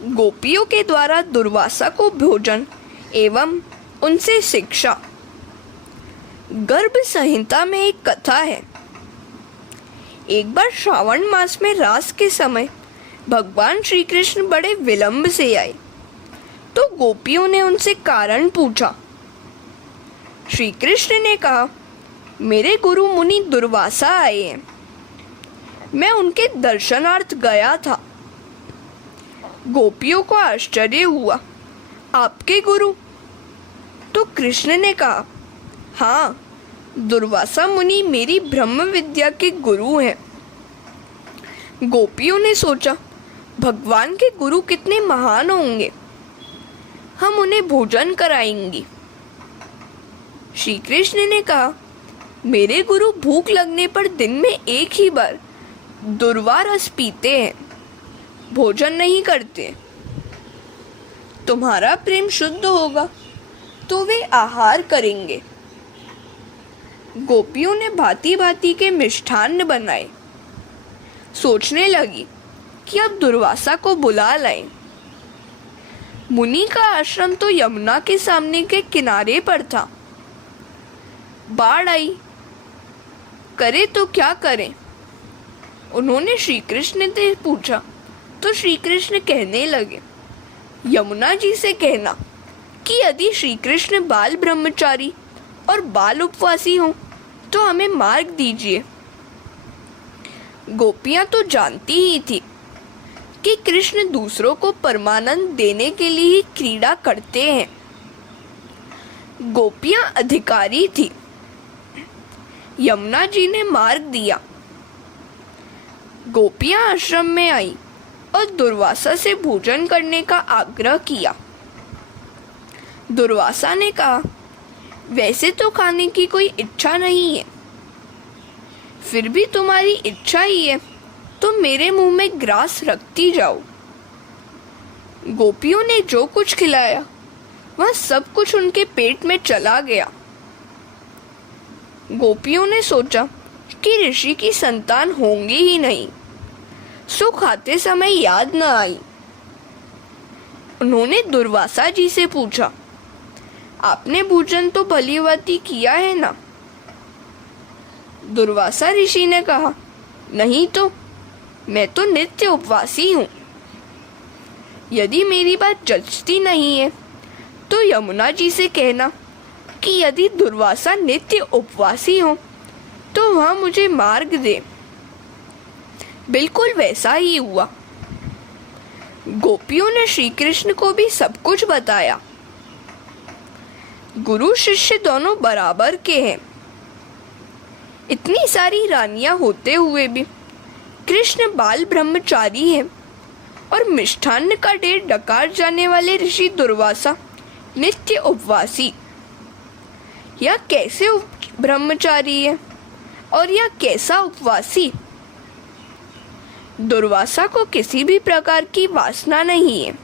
गोपियों के द्वारा दुर्वासा को भोजन एवं उनसे शिक्षा। गर्भ संहिता में एक कथा है। एक बार श्रावण मास में रास के समय भगवान श्री कृष्ण बड़े विलंब से आए, तो गोपियों ने उनसे कारण पूछा। श्री कृष्ण ने कहा, मेरे गुरु मुनि दुर्वासा आए हैं, मैं उनके दर्शनार्थ गया था। गोपियों को आश्चर्य हुआ, आपके गुरु? तो कृष्ण ने कहा, हाँ, दुर्वासा मुनि मेरी ब्रह्म विद्या के गुरु हैं। गोपियों ने सोचा, भगवान के गुरु कितने महान होंगे, हम उन्हें भोजन कराएंगी। श्री कृष्ण ने कहा, मेरे गुरु भूख लगने पर दिन में एक ही बार दुर्वा रस पीते हैं, भोजन नहीं करते। तुम्हारा प्रेम शुद्ध होगा तो वे आहार करेंगे। गोपियों ने भांति भांति के मिष्ठान्न बनाए। सोचने लगी कि अब दुर्वासा को बुला लाएं। मुनि का आश्रम तो यमुना के सामने के किनारे पर था। बाढ़ आई, करे तो क्या करें? उन्होंने श्री कृष्ण से पूछा, तो श्री कृष्ण कहने लगे, यमुना जी से कहना कि यदि श्री कृष्ण बाल ब्रह्मचारी और बाल उपवासी हों तो हमें मार्ग दीजिए। गोपियां तो जानती ही थी कि कृष्ण दूसरों को परमानंद देने के लिए ही क्रीड़ा करते हैं। गोपियां अधिकारी थी। यमुना जी ने मार्ग दिया। गोपियां आश्रम में आई और दुर्वासा से भोजन करने का आग्रह किया। दुर्वासा ने कहा, वैसे तो खाने की कोई इच्छा नहीं है, फिर भी तुम्हारी इच्छा ही है तो मेरे मुंह में ग्रास रखती जाओ। गोपियों ने जो कुछ खिलाया वह सब कुछ उनके पेट में चला गया। गोपियों ने सोचा कि ऋषि की संतान होंगी ही नहीं, सो खाते समय याद न आई। उन्होंने दुर्वासा जी से पूछा, आपने भोजन तो भलीभांति किया है ना? दुर्वासा ऋषि ने कहा, नहीं तो, मैं तो नित्य उपवासी हूँ। यदि मेरी बात जचती नहीं है तो यमुना जी से कहना कि यदि दुर्वासा नित्य उपवासी हो तो वह मुझे मार्ग दे। बिल्कुल वैसा ही हुआ। गोपियों ने श्री कृष्ण को भी सब कुछ बताया। गुरु शिष्य दोनों बराबर के हैं। इतनी सारी रानियां होते हुए भी कृष्ण बाल ब्रह्मचारी हैं और मिष्ठान्न का ढेर डकार जाने वाले ऋषि दुर्वासा नित्य उपवासी। यह कैसे ब्रह्मचारी है और यह कैसा उपवासी? दुर्वासा को किसी भी प्रकार की वासना नहीं है।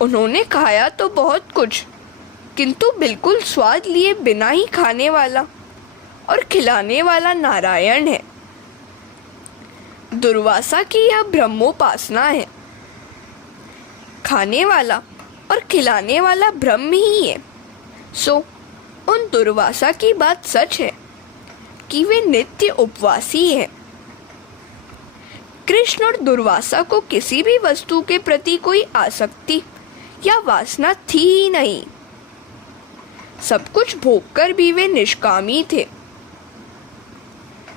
उन्होंने खाया तो बहुत कुछ, किंतु बिल्कुल स्वाद लिए बिना ही खाने वाला और खिलाने वाला नारायण है। दुर्वासा की यह ब्रह्मोपासना है। खाने वाला और खिलाने वाला ब्रह्म ही है। सो उन दुर्वासा की बात सच है कि वे नित्य उपवासी हैं। कृष्ण और दुर्वासा को किसी भी वस्तु के प्रति कोई आसक्ति या वासना थी ही नहीं। सब कुछ भोगकर भी वे निष्कामी थे।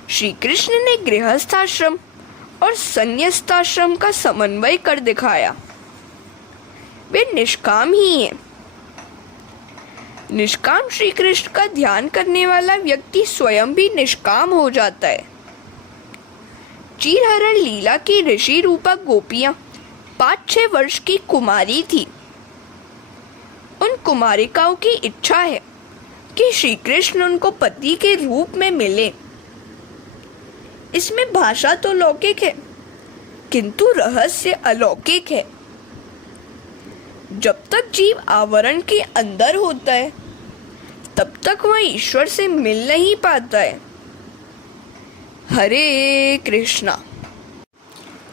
श्री कृष्ण ने गृहस्थाश्रम और संन्यास्ताश्रम का समन्वय कर दिखाया। वे निष्काम ही हैं। निष्काम श्री कृष्ण का ध्यान करने वाला व्यक्ति स्वयं भी निष्काम हो जाता है। चीरहरण लीला की ऋषि रूपा गोपियां 5-6 वर्ष की कुमारी थी। उन कुमारिकाओं की इच्छा है कि श्री कृष्ण उनको पति के रूप में मिले। इसमें भाषा तो लौकिक है, किंतु रहस्य अलौकिक है। जब तक जीव आवरण के अंदर होता है तब तक वह ईश्वर से मिल नहीं पाता है। हरे कृष्णा।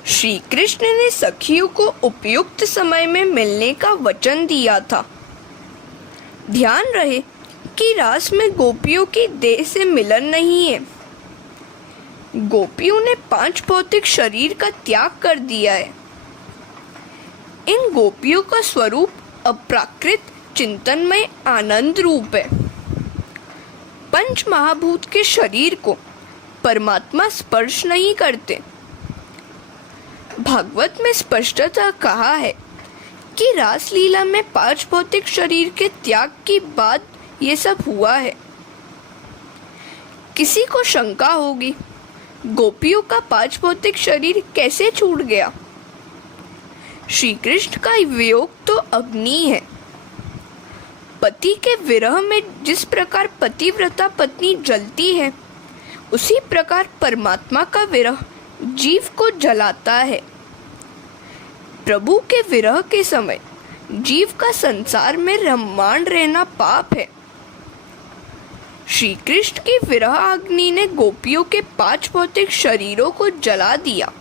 श्री कृष्ण ने सखियों को उपयुक्त समय में मिलने का वचन दिया था। ध्यान रहे कि रास में गोपियों की देह से मिलन नहीं है। गोपियों ने 5 भौतिक शरीर का त्याग कर दिया है। इन गोपियों का स्वरूप अप्राकृत चिंतनमय आनंद रूप है। पंच महाभूत के शरीर को परमात्मा स्पर्श नहीं करते। भागवत में स्पष्टतः कहा है कि रासलीला में 5 भौतिक शरीर के त्याग के बाद ये सब हुआ है। किसी को शंका होगी, गोपियों का 5 भौतिक शरीर कैसे छूट गया? श्री कृष्ण का वियोग तो अग्नि है। पति के विरह में जिस प्रकार पतिव्रता पत्नी जलती है, उसी प्रकार परमात्मा का विरह जीव को जलाता है। प्रभु के विरह के समय जीव का संसार में रममाण रहना पाप है। श्री कृष्ण की विरह अग्नि ने गोपियों के 5 भौतिक शरीरों को जला दिया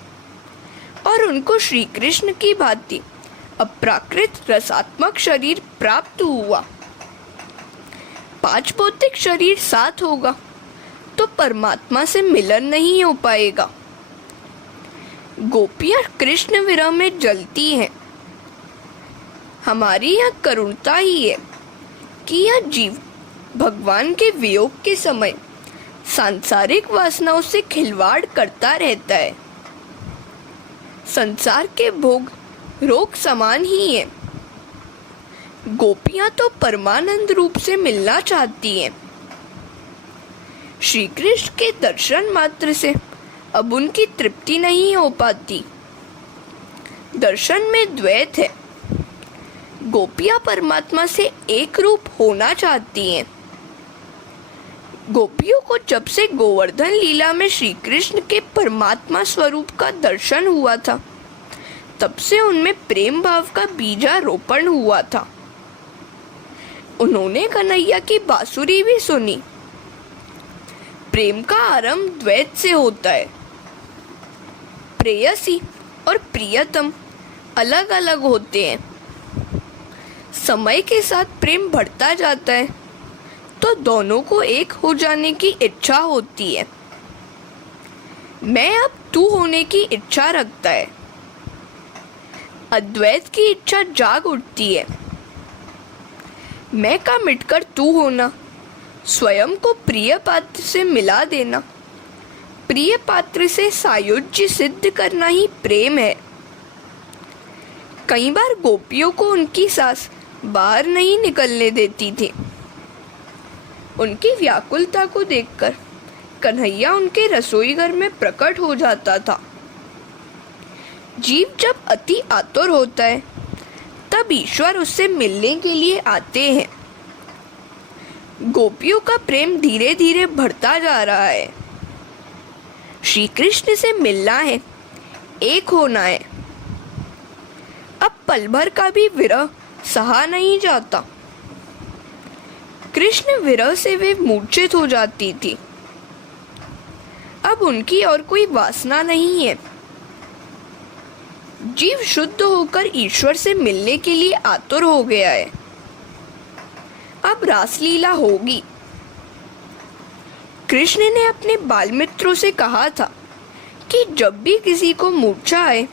और उनको श्री कृष्ण की भांति अप्राकृत रसात्मक शरीर प्राप्त हुआ। 5 भौतिक शरीर साथ होगा तो परमात्मा से मिलन नहीं हो पाएगा। गोपियां कृष्ण विरह में जलती हैं। हमारी यह करुणता ही है कि यह जीव भगवान के वियोग के समय सांसारिक वासनाओं से खिलवाड़ करता रहता है। संसार के भोग रोग समान ही है। गोपियां तो परमानंद रूप से मिलना चाहती हैं। श्री कृष्ण के दर्शन मात्र से अब उनकी तृप्ति नहीं हो पाती। दर्शन में द्वैत है। गोपियां परमात्मा से एक रूप होना चाहती हैं। गोपियों को जब से गोवर्धन लीला में श्री कृष्ण के परमात्मा स्वरूप का दर्शन हुआ था, तब से उनमें प्रेम भाव का बीजारोपण हुआ था। उन्होंने कन्हैया की बांसुरी भी सुनी। प्रेम का आरंभ द्वैत से होता है। प्रेयसी और प्रियतम अलग अलग होते हैं। समय के साथ प्रेम बढ़ता जाता है तो दोनों को एक हो जाने की इच्छा होती है। मैं अब तू होने की इच्छा रखता है। अद्वैत की इच्छा जाग उठती है। मैं का मिटकर तू होना, स्वयं को प्रिय पात्र से मिला देना, प्रिय पात्र से सायुज्य सिद्ध करना ही प्रेम है। कई बार गोपियों को उनकी सास बाहर नहीं निकलने देती थी। उनकी व्याकुलता को देखकर कन्हैया उनके रसोई घर में प्रकट हो जाता था। जीव जब अति आतुर होता है तब ईश्वर उससे मिलने के लिए आते हैं। गोपियों का प्रेम धीरे धीरे बढ़ता जा रहा है। श्री कृष्ण से मिलना है, एक होना है। अब पल भर का भी विरह सहा नहीं जाता। कृष्ण विरह से वे मूर्छित हो जाती थी। अब उनकी और कोई वासना नहीं है। जीव शुद्ध होकर ईश्वर से मिलने के लिए आतुर हो गया है। अब रासलीला होगी। कृष्ण ने अपने बाल मित्रों से कहा था कि जब भी किसी को मूर्छा आए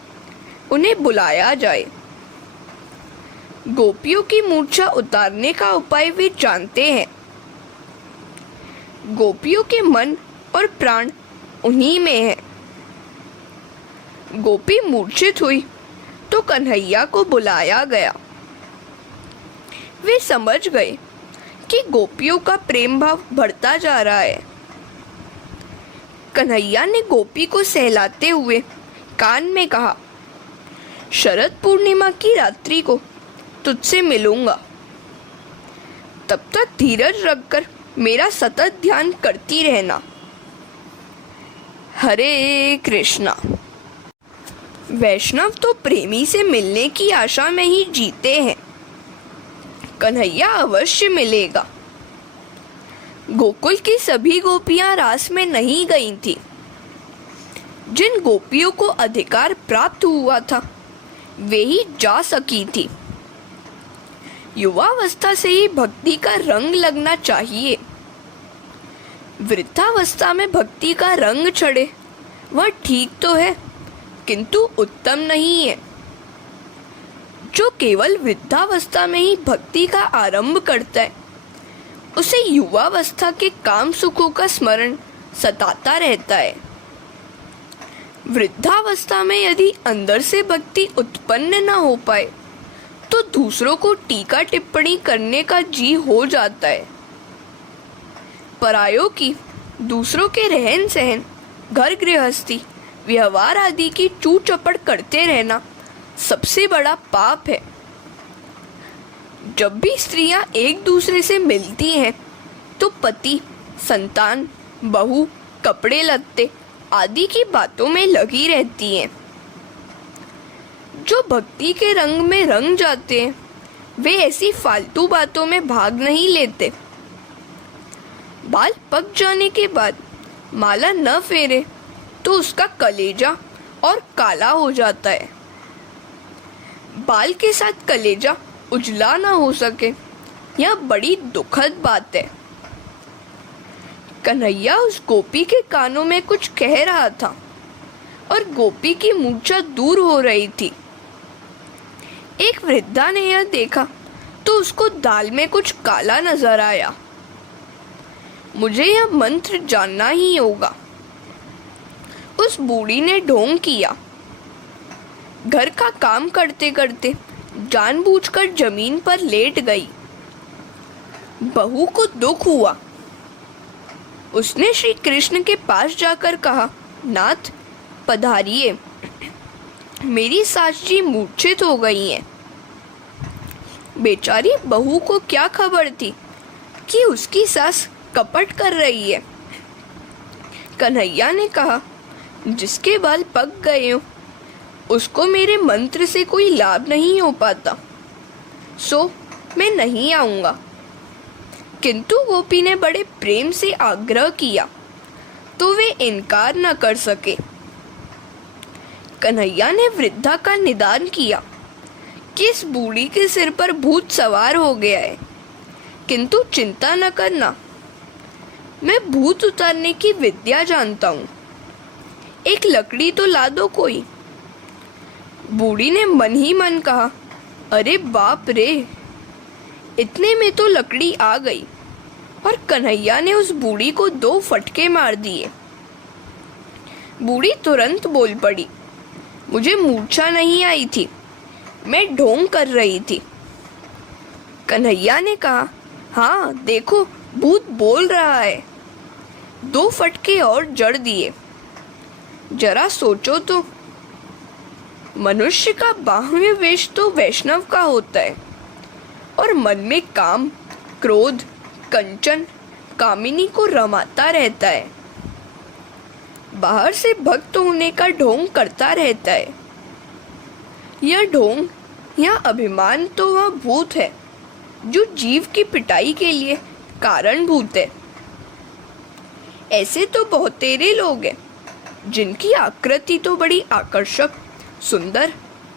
उन्हें बुलाया जाए। गोपियों की मूर्छा उतारने का उपाय वे जानते हैं। गोपियों के मन और प्राण उन्हीं में है। गोपी मूर्छित हुई तो कन्हैया को बुलाया गया। वे समझ गए कि गोपियों का प्रेम भाव बढ़ता जा रहा है। कन्हैया ने गोपी को सहलाते हुए कान में कहा, शरद पूर्णिमा की रात्रि को तुझसे मिलूंगा। तब तक धीरज रखकर मेरा सतत ध्यान करती रहना। हरे कृष्णा। वैष्णव तो प्रेमी से मिलने की आशा में ही जीते हैं। कन्हैया अवश्य मिलेगा। गोकुल की सभी गोपियां रास में नहीं गई थी। जिन गोपियों को अधिकार प्राप्त हुआ था वे ही जा सकी थी। युवावस्था से ही भक्ति का रंग लगना चाहिए। वृद्धावस्था में भक्ति का रंग चढ़े वह ठीक तो है, किंतु उत्तम नहीं है। जो केवल वृद्धावस्था में ही भक्ति का आरंभ करता है उसे युवावस्था के काम सुखों का स्मरण सताता रहता है। वृद्धावस्था में यदि अंदर से भक्ति उत्पन्न न हो पाए तो दूसरों को टीका टिप्पणी करने का जी हो जाता है। परायों की, दूसरों के रहन सहन, घर गृहस्थी, व्यवहार आदि की चू चपड़ करते रहना सबसे बड़ा पाप है। जब भी स्त्रियां एक दूसरे से मिलती हैं तो पति, संतान, बहू, कपड़े लत्ते आदि की बातों में लगी रहती हैं। जो भक्ति के रंग में रंग जाते हैं वे ऐसी फालतू बातों में भाग नहीं लेते। बाल पक जाने के बाद माला न फेरे तो उसका कलेजा और काला हो जाता है। बाल के साथ कलेजा उजला ना हो सके यह बड़ी दुखद बात है। कन्हैया उस गोपी के कानों में कुछ कह रहा था और गोपी की मूर्छा दूर हो रही थी। एक वृद्धा ने यह देखा तो उसको दाल में कुछ काला नजर आया। मुझे यह मंत्र जानना ही होगा। उस बूढ़ी ने ढोंग किया। घर का काम करते करते जानबूझकर जमीन पर लेट गई। बहू को दुख हुआ। उसने श्री कृष्ण के पास जाकर कहा, नाथ पधारिए, मेरी सास जी मूर्छित हो गई हैं। बेचारी बहू को क्या खबर थी कि उसकी सास कपट कर रही है। कन्हैया ने कहा, जिसके बाल पक गए हो उसको मेरे मंत्र से कोई लाभ नहीं हो पाता, सो मैं नहीं आऊंगा। किंतु गोपी ने बड़े प्रेम से आग्रह किया तो वे इनकार न कर सके। कन्हैया ने वृद्धा का निदान किया कि इस बूढ़ी के सिर पर भूत सवार हो गया है, किंतु चिंता न करना, मैं भूत उतारने की विद्या जानता हूँ। एक लकड़ी तो ला दो कोई। बूढ़ी ने मन ही मन कहा, अरे बाप रे। इतने में तो लकड़ी आ गई और कन्हैया ने उस बूढ़ी को 2 फटके मार दिए। बूढ़ी तुरंत बोल पड़ी, मुझे मूर्छा नहीं आई थी, मैं ढोंग कर रही थी। कन्हैया ने कहा, हाँ देखो भूत बोल रहा है। 2 फटके और जड़ दिए। जरा सोचो तो, मनुष्य का बाह्य वेश तो वैष्णव का होता है और मन में काम, क्रोध, कंचन, कामिनी को रमाता रहता है। बाहर से भक्त होने का ढोंग करता रहता है। यह ढोंग, यह अभिमान तो वह भूत है जो जीव की पिटाई के लिए कारणभूत है। ऐसे तो बहुतेरे लोग हैं जिनकी आकृति तो बड़ी आकर्षक, सुंदर,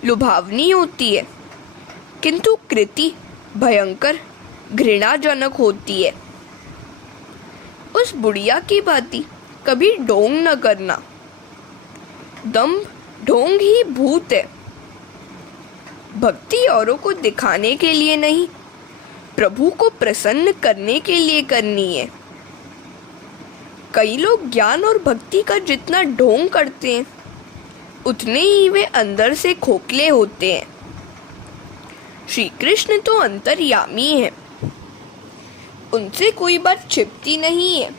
लुभावनी होती है, किंतु कृति भयंकर, घृणाजनक होती है। उस बुढ़िया की भांति कभी ढोंग न करना। दंभ, ढोंग ही भूत है। भक्ति औरों को दिखाने के लिए नहीं, प्रभु को प्रसन्न करने के लिए करनी है। कई लोग ज्ञान और भक्ति का जितना ढोंग करते हैं उतने ही वे अंदर से खोखले होते हैं। श्री कृष्ण तो अंतर्यामी है, उनसे कोई बात छिपती नहीं है।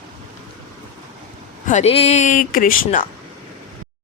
हरे कृष्णा।